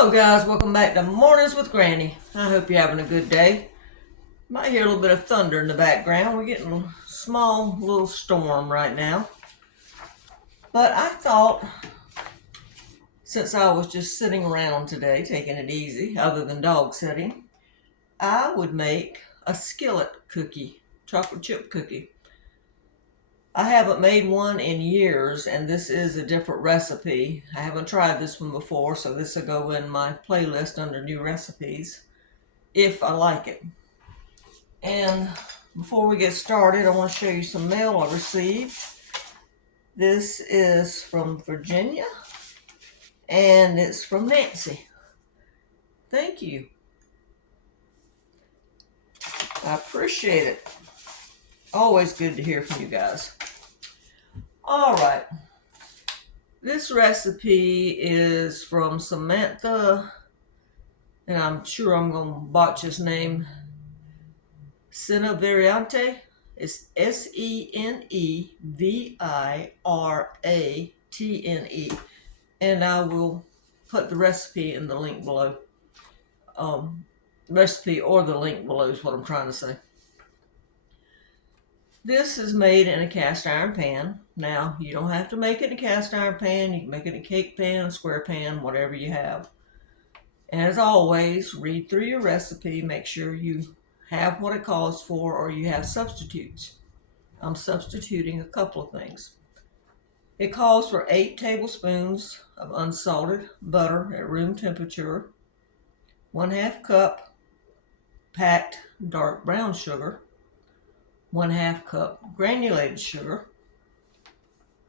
Hello guys, welcome back to Mornings with Granny. I hope you're having a good day. You might hear a little bit of thunder in the background. We're getting a small little storm right now. But I thought, since I was just sitting around today, taking it easy, other than dog sitting, I would make a skillet cookie, chocolate chip cookie. I haven't made one in years, and this is a different recipe. I haven't tried this one before, so this will go in my playlist under new recipes, if I like it. And before we get started, I want to show you some mail I received. This is from Virginia, and it's from Nancy. Thank you. I appreciate it. Always good to hear from you guys. All right. This recipe is from Samantha, and I'm sure I'm going to botch his name. Seneviriante. It's Seneviratne. And I will put the recipe in the link below. Recipe or the link below is what I'm trying to say. This is made in a cast iron pan. Now, you don't have to make it in a cast iron pan. You can make it in a cake pan, a square pan, whatever you have. And as always, read through your recipe. Make sure you have what it calls for, or you have substitutes. I'm substituting a couple of things. It calls for 8 tablespoons of unsalted butter at room temperature, 1/2 cup packed dark brown sugar, 1/2 cup granulated sugar,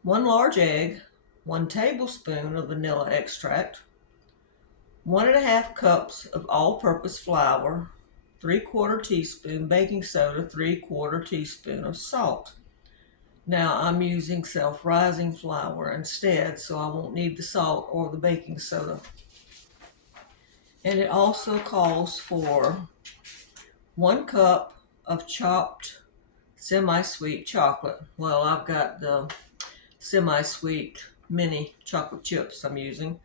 1 large egg, 1 tablespoon of vanilla extract, 1½ cups of all-purpose flour, 3/4 teaspoon baking soda, 3/4 teaspoon of salt. Now I'm using self-rising flour instead, so I won't need the salt or the baking soda. And it also calls for 1 cup of chopped semi-sweet chocolate. Well, I've got the semi-sweet mini chocolate chips I'm using.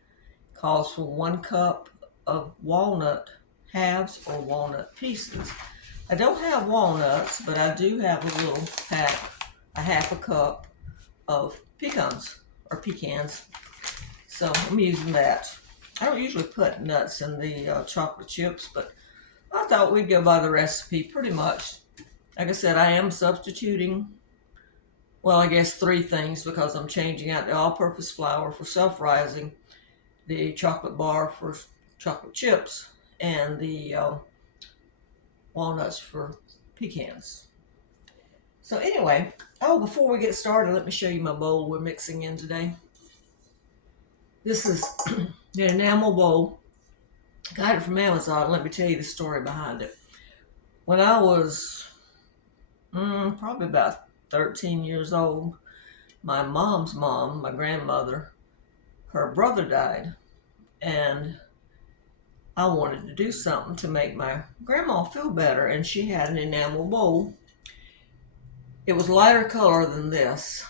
Calls for 1 cup of walnut halves or walnut pieces. I don't have walnuts, but I do have a little pack, a 1/2 cup of pecans. So I'm using that. I don't usually put nuts in the chocolate chips, but I thought we'd go by the recipe pretty much. Like I said, I am substituting, well, I guess 3 things, because I'm changing out the all-purpose flour for self-rising, the chocolate bar for chocolate chips, and the walnuts for pecans. So anyway, before we get started, let me show you my bowl we're mixing in today. This is the enamel bowl. Got it from Amazon. Let me tell you the story behind it. When I was probably about 13 years old, my mom's mom, my grandmother, her brother died, and I wanted to do something to make my grandma feel better, and she had an enamel bowl. It was lighter color than this,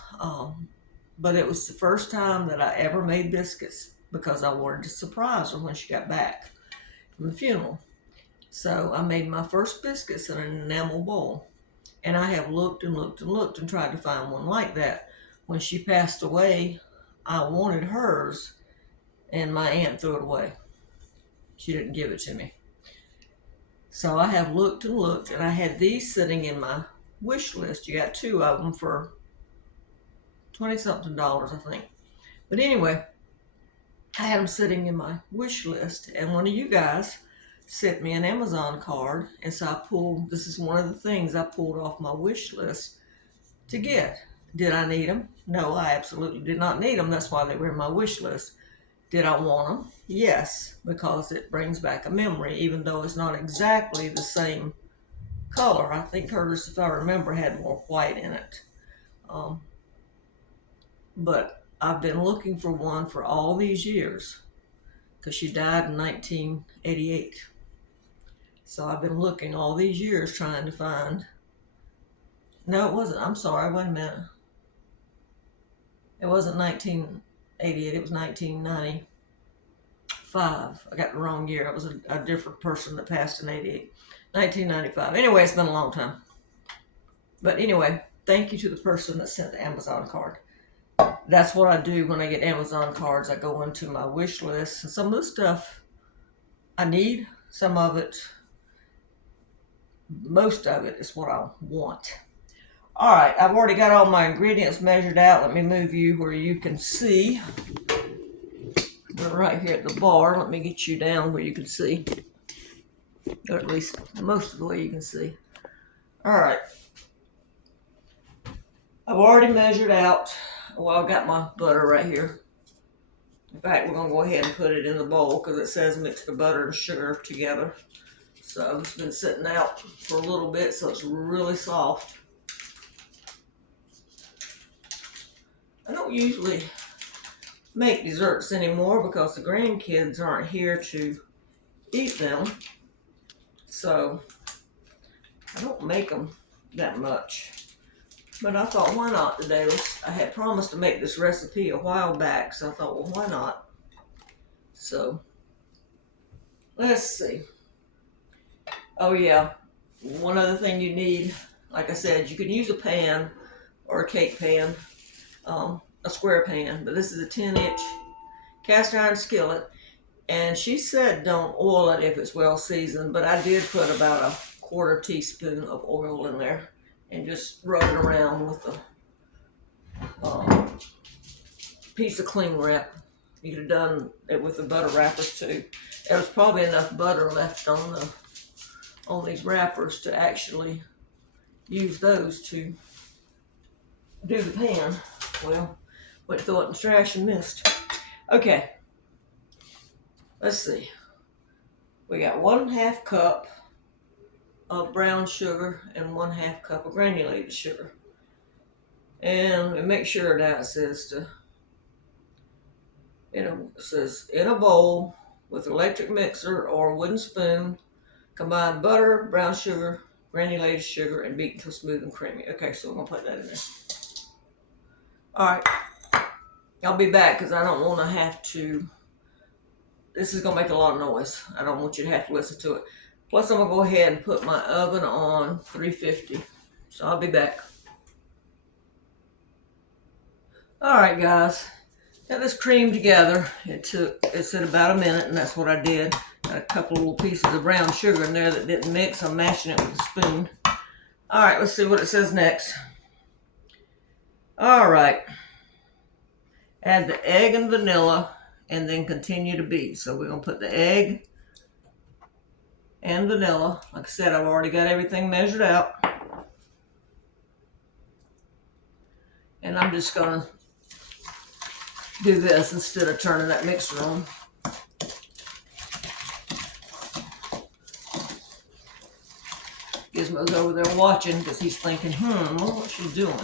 but it was the first time that I ever made biscuits, because I wanted to surprise her when she got back from the funeral. So I made my first biscuits in an enamel bowl, and I have looked and looked and looked and tried to find one like that. When she passed away, I wanted hers, and my aunt threw it away. She didn't give it to me. So I have looked and looked, and I had these sitting in my wish list. You got 2 of them for $20-something, I think. But anyway, I had them sitting in my wish list, and one of you guys sent me an Amazon card, and so this is one of the things I pulled off my wish list to get. Did I need them? No, I absolutely did not need them. That's why they were in my wish list. Did I want them? Yes, because it brings back a memory, even though it's not exactly the same color. I think hers, if I remember, had more white in it. But I've been looking for one for all these years, because she died in 1988. So I've been looking all these years trying to find. No, it wasn't. I'm sorry. Wait a minute. It wasn't 1988. It was 1995. 1995. I got the wrong year. It was a different person that passed in 88. 1995. Anyway, it's been a long time. But anyway, thank you to the person that sent the Amazon card. That's what I do when I get Amazon cards. I go into my wish list, and some of the stuff I need, some of it, most of it is what I want. All right, I've already got all my ingredients measured out. Let me move you where you can see. We're right here at the bar. Let me get you down where you can see, or at least most of the way you can see. All right. I've already measured out. Well, I've got my butter right here. In fact, we're going to go ahead and put it in the bowl because it says mix the butter and sugar together. So it's been sitting out for a little bit, so it's really soft. I don't usually make desserts anymore because the grandkids aren't here to eat them. So I don't make them that much. But I thought, why not today? I had promised to make this recipe a while back, so I thought, well, why not? So, let's see. Oh yeah, one other thing you need, like I said, you can use a pan or a cake pan, a square pan, but this is a 10-inch cast iron skillet. And she said don't oil it if it's well seasoned, but I did put about a 1/4 teaspoon of oil in there. And just rub it around with a piece of cling wrap. You could have done it with the butter wrappers too. There was probably enough butter left on these wrappers to actually use those to do the pan. Well, went to throw it in the trash and missed. Okay, let's see. We got 1/2 cup of brown sugar and 1/2 cup of granulated sugar. And make sure that it says it says in a bowl with electric mixer or wooden spoon, combine butter, brown sugar, granulated sugar, and beat until smooth and creamy. Okay, so we're gonna put that in there. All right, I'll be back because I don't want to have to. This is gonna make a lot of noise. I don't want you to have to listen to it. Plus, I'm going to go ahead and put my oven on 350. So I'll be back. All right, guys. Got this cream together. It said about a minute, and that's what I did. Got a couple little pieces of brown sugar in there that didn't mix. I'm mashing it with a spoon. All right, let's see what it says next. All right. Add the egg and vanilla, and then continue to beat. So we're going to put the egg and vanilla. Like I said, I've already got everything measured out. And I'm just going to do this instead of turning that mixer on. Gizmo's over there watching because he's thinking, what's she doing?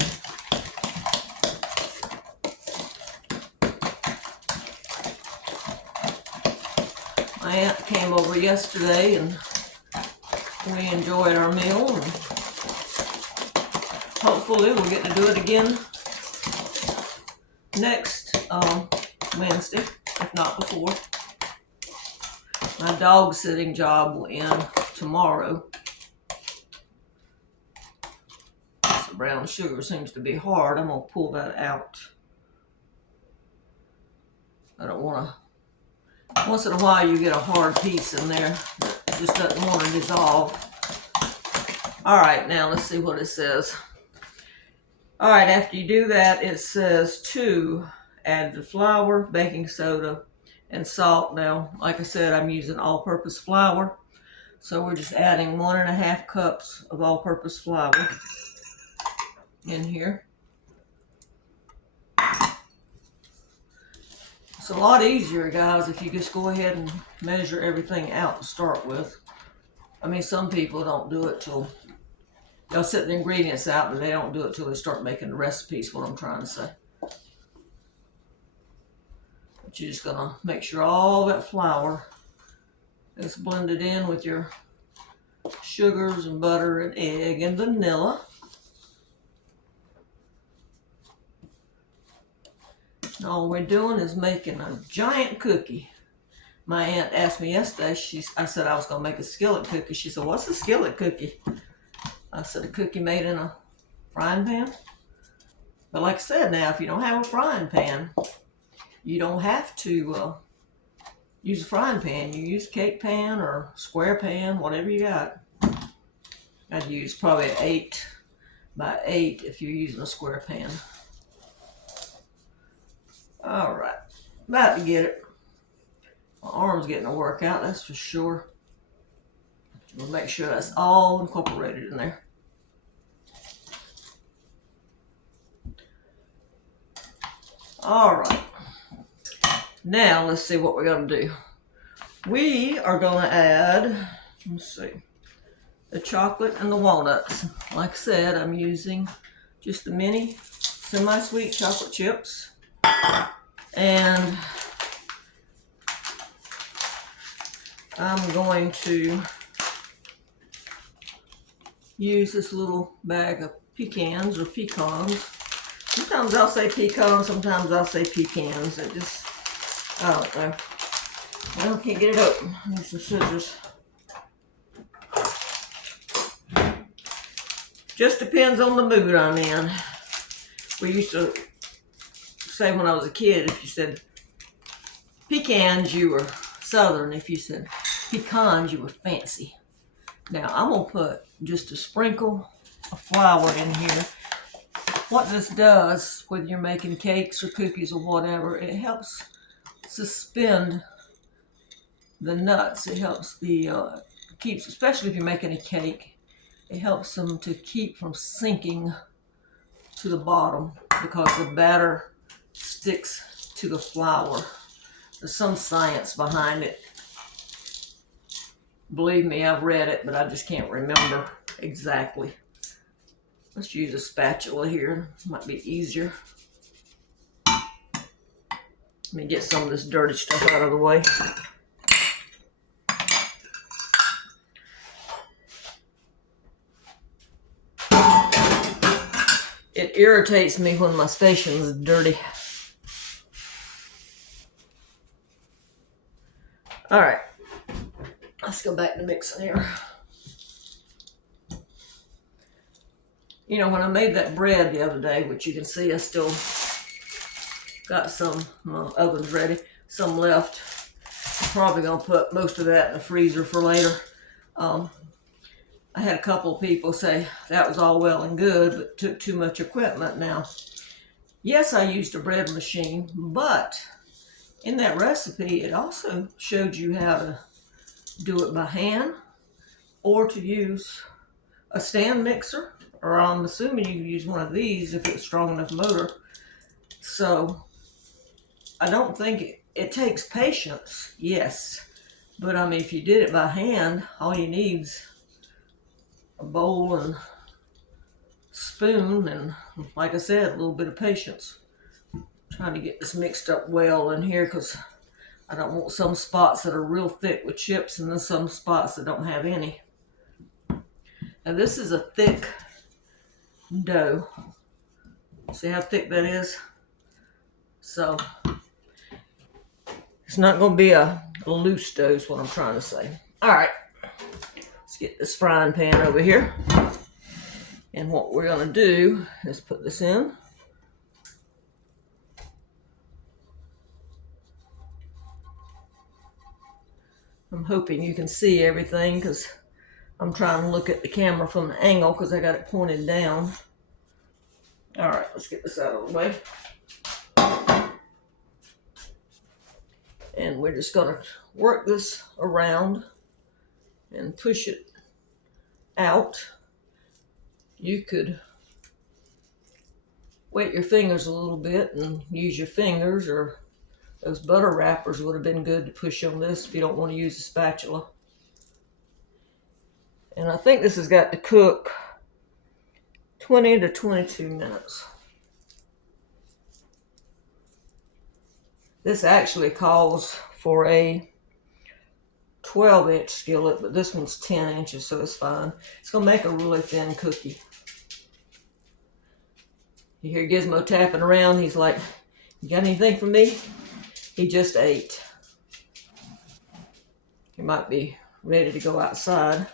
My aunt came over yesterday and we enjoyed our meal, and hopefully we'll get to do it again next Wednesday, if not before. My dog sitting job will end tomorrow. The brown sugar seems to be hard. I'm going to pull that out. I don't want to. Once in a while you get a hard piece in there that just doesn't want to dissolve. All right, now let's see what it says. All right, after you do that, it says to add the flour, baking soda, and salt. Now, like I said, I'm using all-purpose flour. So we're just adding 1.5 cups of all-purpose flour in here. It's a lot easier, guys, if you just go ahead and measure everything out to start with. I mean, some people don't do it till they'll set the ingredients out, but they don't do it till they start making the recipes, what I'm trying to say. But you're just gonna make sure all that flour is blended in with your sugars and butter and egg and vanilla. And all we're doing is making a giant cookie. My aunt asked me yesterday, I said I was going to make a skillet cookie. She said, what's a skillet cookie? I said, a cookie made in a frying pan. But like I said, now, if you don't have a frying pan, you don't have to use a frying pan. You use a cake pan or square pan, whatever you got. I'd use probably an 8 by 8 if you're using a square pan. All right, about to get it. My arm's getting a workout, that's for sure. We'll make sure that's all incorporated in there. All right. Now let's see what we're gonna do. We are gonna add, let's see, the chocolate and the walnuts. Like I said, I'm using just the mini semi-sweet chocolate chips. And I'm going to use this little bag of pecans or pecans. Sometimes I'll say pecans, sometimes I'll say pecans. It just, I don't know. Well, can't get it open. I need some scissors. Just depends on the mood I'm in. We used to say when I was a kid, if you said pecans, you were Southern. If you said pecans, you were fancy. Now, I'm going to put just a sprinkle of flour in here. What this does, whether you're making cakes or cookies or whatever, it helps suspend the nuts. It helps keeps, especially if you're making a cake, it helps them to keep from sinking to the bottom because the batter sticks to the flour. There's some science behind it. Believe me, I've read it, but I just can't remember exactly. Let's use a spatula here. Might be easier. Let me get some of this dirty stuff out of the way. It irritates me when my station is dirty. All right, let's go back to mixing here. You know, when I made that bread the other day, which you can see I still got some, my oven's ready, some left. I'm probably gonna put most of that in the freezer for later. I had a couple of people say that was all well and good, but took too much equipment. Now, yes, I used a bread machine, but in that recipe, it also showed you how to do it by hand or to use a stand mixer, or I'm assuming you use one of these if it's strong enough motor. So I don't think it takes patience, yes, but I mean, if you did it by hand, all you need is a bowl and spoon, and like I said, a little bit of patience. I'm trying to get this mixed up well in here because I don't want some spots that are real thick with chips and then some spots that don't have any. Now this is a thick dough. See how thick that is? So it's not going to be a loose dough is what I'm trying to say. All right, let's get this frying pan over here. And what we're going to do is put this in. I'm hoping you can see everything because I'm trying to look at the camera from the angle because I got it pointed down. All right, let's get this out of the way. And we're just going to work this around and push it out. You could wet your fingers a little bit and use your fingers, or those butter wrappers would have been good to push on this if you don't want to use a spatula. And I think this has got to cook 20 to 22 minutes. This actually calls for a 12-inch skillet, but this one's 10 inches, so it's fine. It's going to make a really thin cookie. You hear Gizmo tapping around. He's like, you got anything for me? He just ate. might be ready to go outside.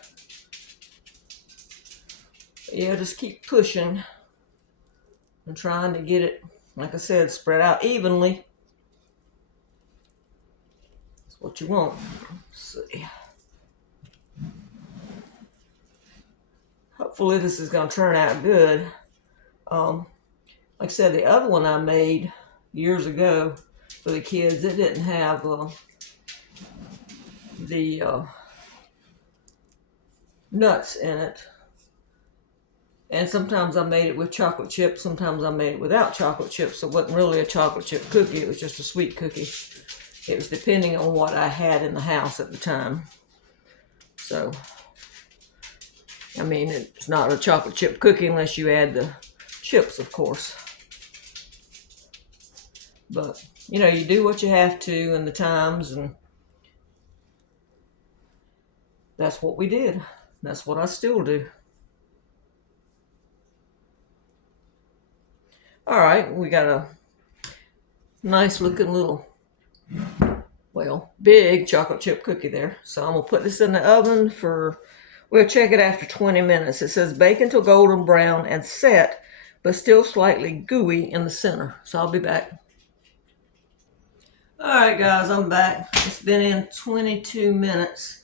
But yeah, just keep pushing and trying to get it, like I said, spread out evenly. That's what you want. Let's see. Hopefully this is going to turn out good. Like I said, the other one I made years ago for the kids, it didn't have the nuts in it. And sometimes I made it with chocolate chips, sometimes I made it without chocolate chips. So it wasn't really a chocolate chip cookie, it was just a sweet cookie. It was depending on what I had in the house at the time. So, I mean, it's not a chocolate chip cookie unless you add the chips, of course. But, you know, you do what you have to in the times, and that's what we did. That's what I still do. All right, we got a nice looking little, well, big chocolate chip cookie there. So I'm gonna put this in the oven for, we'll check it after 20 minutes. It says bake until golden brown and set, but still slightly gooey in the center. So I'll be back. All right, guys, I'm back. It's been in 22 minutes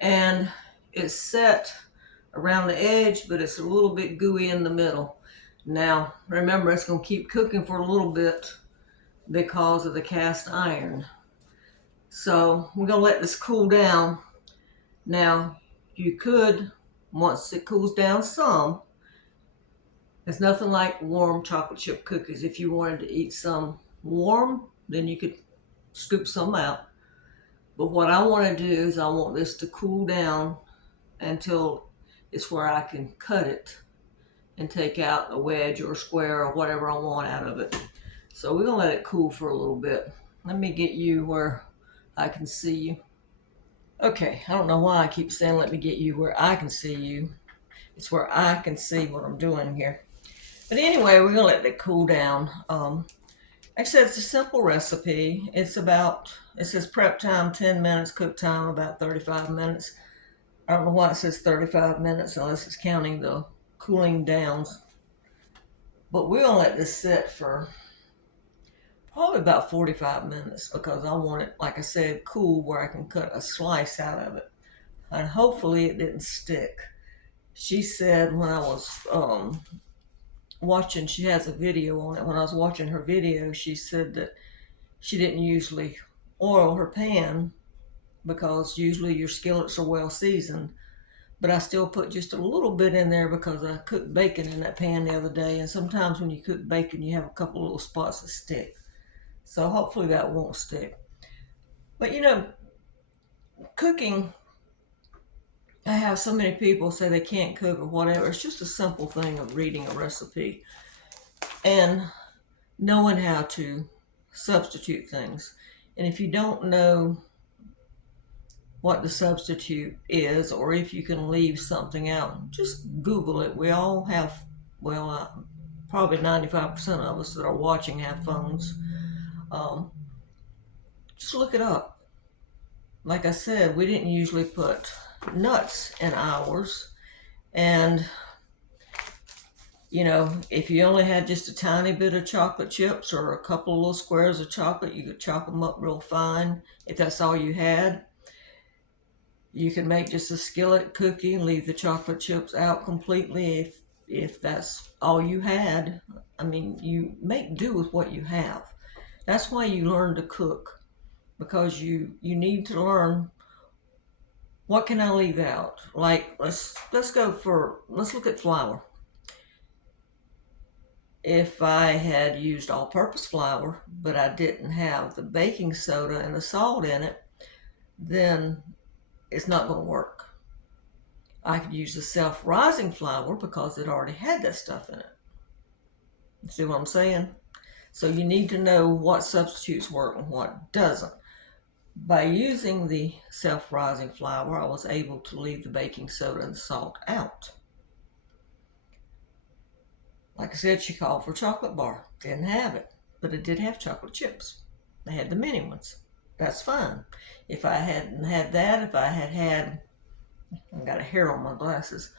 and it's set around the edge, but it's a little bit gooey in the middle. Now, remember, it's going to keep cooking for a little bit because of the cast iron. So we're going to let this cool down. Now, you could, once it cools down some, it's nothing like warm chocolate chip cookies. If you wanted to eat some warm, then you could scoop some out. But what I want to do is I want this to cool down until it's where I can cut it and take out a wedge or a square or whatever I want out of it. So we're going to let it cool for a little bit. Let me get you where I can see you. Okay, I don't know why I keep saying let me get you where I can see you. It's where I can see what I'm doing here. But anyway, we're going to let it cool down. Like I said, it's a simple recipe. It's about, it says prep time 10 minutes, cook time about 35 minutes. I don't know why it says 35 minutes unless it's counting the cooling downs. But we'll let this sit for probably about 45 minutes because I want it, like I said, cool where I can cut a slice out of it. And hopefully it didn't stick. She said when I was watching, she has a video on it. When I was watching her video, she said that she didn't usually oil her pan because usually your skillets are well seasoned. But I still put just a little bit in there because I cooked bacon in that pan the other day. And sometimes when you cook bacon, you have a couple little spots that stick. So hopefully that won't stick. But you know, cooking, I have so many people say they can't cook or whatever. It's just a simple thing of reading a recipe and knowing how to substitute things. And if you don't know what the substitute is, or if you can leave something out, just Google it. We all have, well, probably 95% of us that are watching have phones. Just look it up. Like I said, we didn't usually put nuts in ours. And, you know, if you only had just a tiny bit of chocolate chips or a couple of little squares of chocolate, you could chop them up real fine. If that's all you had, you can make just a skillet cookie and leave the chocolate chips out completely if that's all you had. I mean, you make do with what you have. That's why you learn to cook, because you need to learn what can I leave out. Like let's look at flour. If I had used all-purpose flour, but I didn't have the baking soda and the salt in it, then it's not going to work. I could use the self-rising flour because it already had that stuff in it. You see what I'm saying? So you need to know what substitutes work and what doesn't. By using the self-rising flour, I was able to leave the baking soda and salt out. Like I said, she called for chocolate bar. Didn't have it, but it did have chocolate chips. They had the mini ones. that's fine. If I hadn't had that, if I had, I've got a hair on my glasses.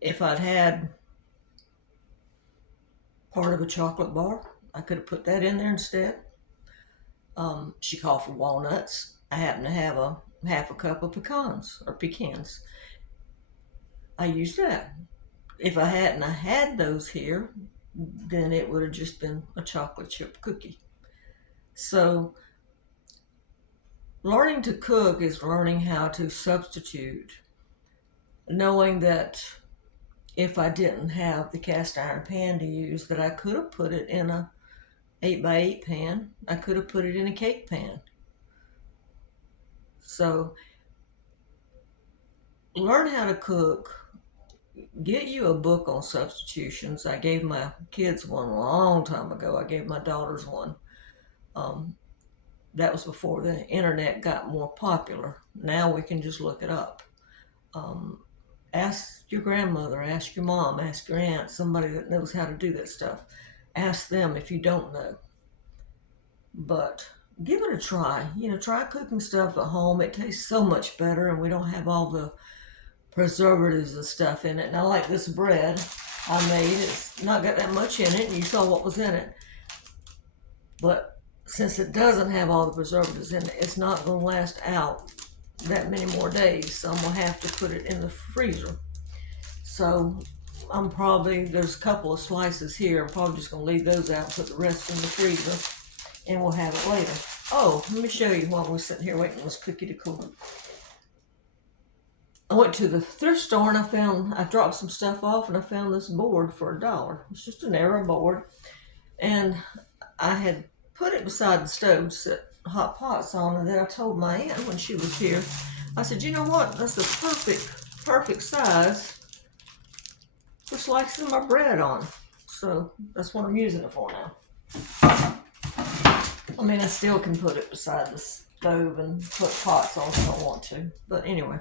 If I'd had part of a chocolate bar, I could have put that in there instead. She called for walnuts. I happen to have a half a cup of pecans. I used that. If I hadn't had those here, then it would have just been a chocolate chip cookie. So learning to cook is learning how to substitute, knowing that if I didn't have the cast iron pan to use, that I could have put it in a 8x8 pan. I could have put it in a cake pan. So learn how to cook. Get you a book on substitutions. I gave my kids one a long time ago. I gave my daughters one. That was before the internet got more popular. Now we can just look it up. Ask your grandmother, ask your mom, ask your aunt, somebody that knows how to do that stuff. Ask them if you don't know. But give it a try. Try cooking stuff at home. It tastes so much better, and we don't have all the preservatives and stuff in it. And I like this bread I made. It's not got that much in it, and you saw what was in it. But since it doesn't have all the preservatives in it, it's not going to last out that many more days. So I'm going to have to put it in the freezer. So there's a couple of slices here. I'm probably just going to leave those out and put the rest in the freezer, and we'll have it later. Oh, let me show you while we're sitting here waiting for this cookie to cool. I went to the thrift store and I dropped some stuff off, and I found this board for $1. It's just a narrow board. And I had put it beside the stove to set hot pots on, and then I told my aunt when she was here, I said, you know what? That's the perfect size for slicing my bread on. So that's what I'm using it for now. I mean, I still can put it beside the stove and put pots on if I want to. But anyway.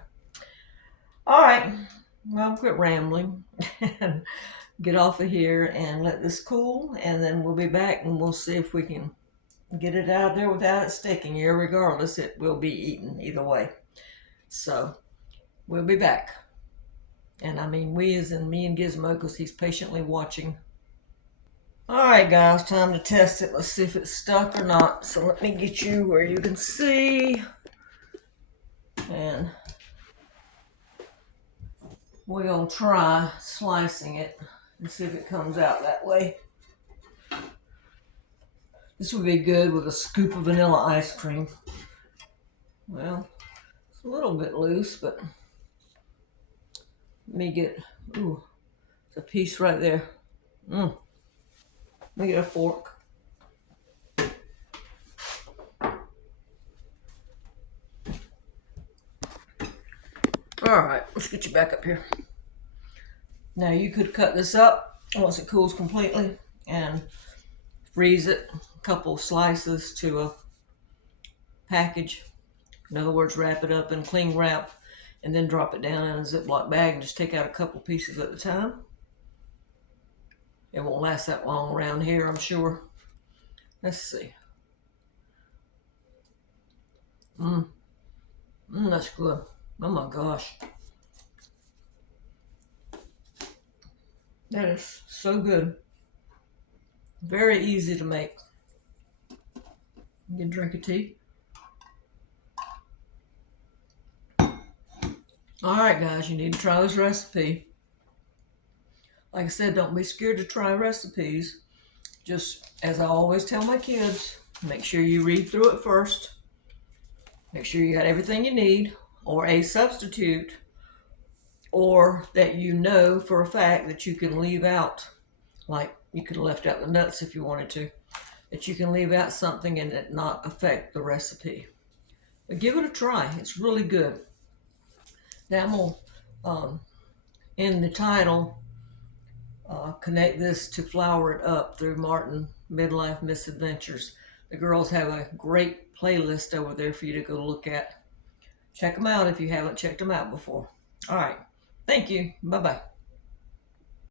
All right. Well, quit rambling and get off of here and let this cool. And then we'll be back and we'll see if we can get it out of there without it sticking. Regardless, it will be eaten either way. So we'll be back. And I mean we as in me and Gizmo, because he's patiently watching. Alright guys, time to test it. Let's see if it's stuck or not. So let me get you where you can see. And we're going to try slicing it and see if it comes out that way. This would be good with a scoop of vanilla ice cream. Well, it's a little bit loose, but let me get, it's a piece right there. Let me get a fork. All right, let's get you back up here. Now you could cut this up once it cools completely and freeze it, a couple slices to a package. In other words, wrap it up in cling wrap and then drop it down in a Ziploc bag and just take out a couple pieces at a time. It won't last that long around here, I'm sure. Let's see. That's good. Oh my gosh. That is so good. Very easy to make. Get a drink of tea. Alright guys, you need to try this recipe. Like I said, don't be scared to try recipes. Just, as I always tell my kids, make sure you read through it first. Make sure you got everything you need, or a substitute, or that you know for a fact that you can leave out, like you could have left out the nuts if you wanted to, that you can leave out something and it not affect the recipe. But give it a try. It's really good. Now I'm going to, in the title, connect this to Flour It Up through Martin Midlife Misadventures. The girls have a great playlist over there for you to go look at. Check them out if you haven't checked them out before. All right. Thank you. Bye-bye.